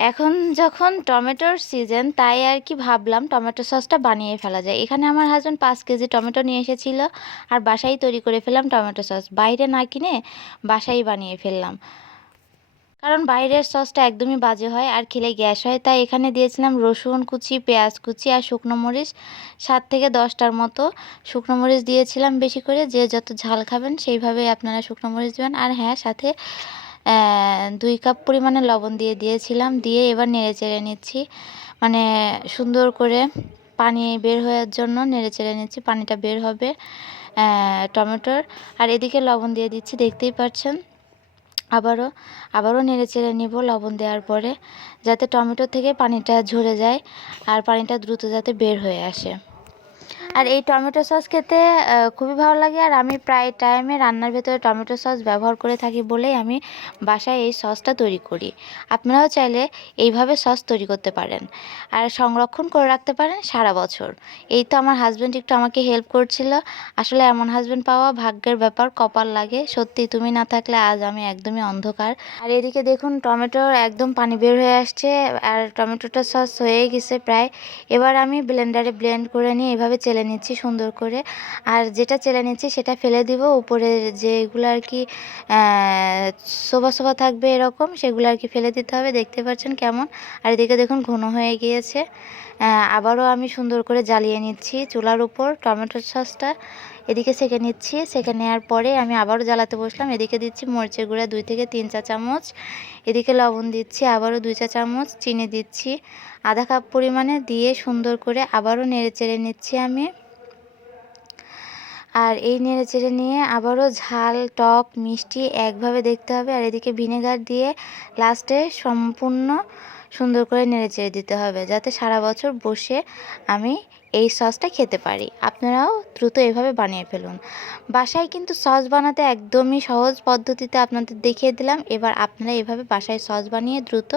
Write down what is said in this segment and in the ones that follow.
এখন যখন টমেটোর সিজন, তাই আর কি ভাবলাম টমেটো সসটা বানিয়ে ফেলা যায়। এখানে আমার হাজব্যান্ড 5 কেজি টমেটো নিয়ে এসেছিল, আর বাসায় তৈরি করে ফেললাম টমেটো সস, বাইরে না কিনে বাসায় বানিয়ে ফেললাম। কারণ বাইরের সসটা একদমই বাজে হয় আর খেলে গ্যাস হয়। তাই এখানে দিয়েছিলাম রসুন কুচি, পেঁয়াজ কুচি আর শুকনো মরিচ 7 থেকে 10টার মতো শুকনো মরিচ দিয়েছিলাম বেশি করে। যে যত ঝাল খাবেন সেইভাবে আপনারা শুকনো মরিচ দেবেন। আর হ্যাঁ, সাথে 2 কাপ পরিমাণে লবণ দিয়েছিলাম। দিয়ে এবার নেড়ে চেড়ে নিচ্ছি, মানে সুন্দর করে পানি বের হওয়ার জন্য নেড়ে চেড়ে নিচ্ছি। পানিটা বের হবে টমেটোর। আর এদিকে লবণ দিয়ে দিচ্ছি, দেখতেই পাচ্ছেন। আবারও নেড়ে চেড়ে নিব লবণ দেওয়ার পরে, যাতে টমেটো থেকে পানিটা ঝরে যায় আর পানিটা দ্রুত যাতে বের হয়ে আসে। আর এই টমেটো সস খেতে খুবই ভালো লাগে। আর আমি প্রায় টাইমে রান্নার ভেতরে টমেটো সস ব্যবহার করে থাকি বলেই আমি বাসায় এই সসটা তৈরি করি। আপনারাও চাইলে এইভাবে সস তৈরি করতে পারেন আর সংরক্ষণ করে রাখতে পারেন সারা বছর। এই তো আমার হাজব্যান্ড একটু আমাকে হেল্প করছিল। আসলে এমন হাজব্যান্ড পাওয়া ভাগ্যের ব্যাপার, কপাল লাগে সত্যি। তুমি না থাকলে আজ আমি একদমই অন্ধকার। আর এদিকে দেখুন টমেটোর একদম পানি বের হয়ে আসছে আর টমেটোটা সস হয়ে গেছে প্রায়। এবার আমি ব্লেন্ডারে ব্লেন্ড করে নিয়ে এভাবে চেলে নিচ্ছি সুন্দর করে। আর যেটা চেলে নিচ্ছি সেটা ফেলে দিব, উপরে যেগুলো আর কি শোভা শোভা থাকবে এরকম, সেগুলো আর কি ফেলে দিতে হবে। দেখতে পাচ্ছেন কেমন। আর এদিকে দেখুন ঘন হয়ে গিয়েছে। আবারও আমি সুন্দর করে জ্বালিয়ে নিচ্ছি চুলার উপর টমেটো সসটা। এদিকে সেঁকে নিচ্ছি, সেঁকে নেওয়ার পরে আমি আবারও জ্বালাতে বসলাম। এদিকে দিচ্ছি মরিচের গুঁড়া 2 থেকে 3 চা চামচ। এদিকে লবণ দিচ্ছি আবারও 2 চা চামচ, চিনি দিচ্ছি আধা কাপ পরিমাণে, দিয়ে সুন্দর করে আবারও নেড়ে চেড়ে নিচ্ছি আমি। আর এই নেড়ে চেড়ে নিয়ে আবারও ঝাল টক মিষ্টি একভাবে দেখতে হবে। আর এদিকে ভিনেগার দিয়ে লাস্টে সম্পূর্ণ সুন্দর করে নেড়ে চেড়ে দিতে হবে, যাতে সারা বছর বসে আমি এই সসটা খেতে পারি। আপনারাও দ্রুত এভাবে বানিয়ে ফেলুন। বাসায় কিন্তু সস বানাতে একদমই সহজ পদ্ধতিতে আপনাদের দেখিয়ে দিলাম। এবার আপনারা এভাবে বাসায় সস বানিয়ে দ্রুত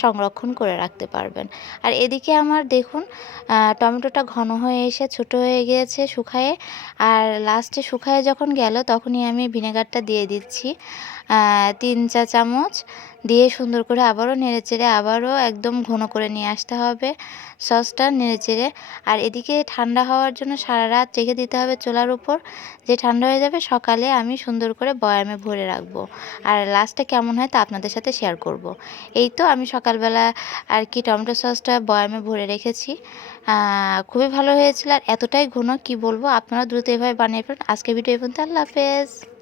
সংরক্ষণ করে রাখতে পারবেন। আর এদিকে আমার দেখুন টমেটোটা ঘন হয়ে এসে ছোট হয়ে গিয়েছে শুকায়ে। আর লাস্টে শুকায়ে যখন গেল তখনই আমি ভিনেগারটা দিয়ে দিচ্ছি 3 চা চামচ, দিয়ে সুন্দর করে আবারও নেড়েচেড়ে আবারও একদম ঘন করে নিয়ে আসতে হবে সসটা নেড়েচেড়ে। আর এদিকে ঠান্ডা হওয়ার জন্য সারা রাত রেখে দিতে হবে চুলার উপর, যে ঠান্ডা হয়ে যাবে সকালে আমি সুন্দর করে বয়ামে ভরে রাখবো। আর লাস্টে কেমন হয় তা আপনাদের সাথে শেয়ার করব। এই তো আমি সকালবেলা আর কি টমেটো সসটা বয়ামে ভরে রেখেছি। খুবই ভালো হয়েছিল আর এতটাই ঘন কি বলবো। আপনারা দ্রুত এভাবে বানিয়ে ফেলুন। আজকে ভিডিও এই পর্যন্ত। আল্লাহ হাফেজ।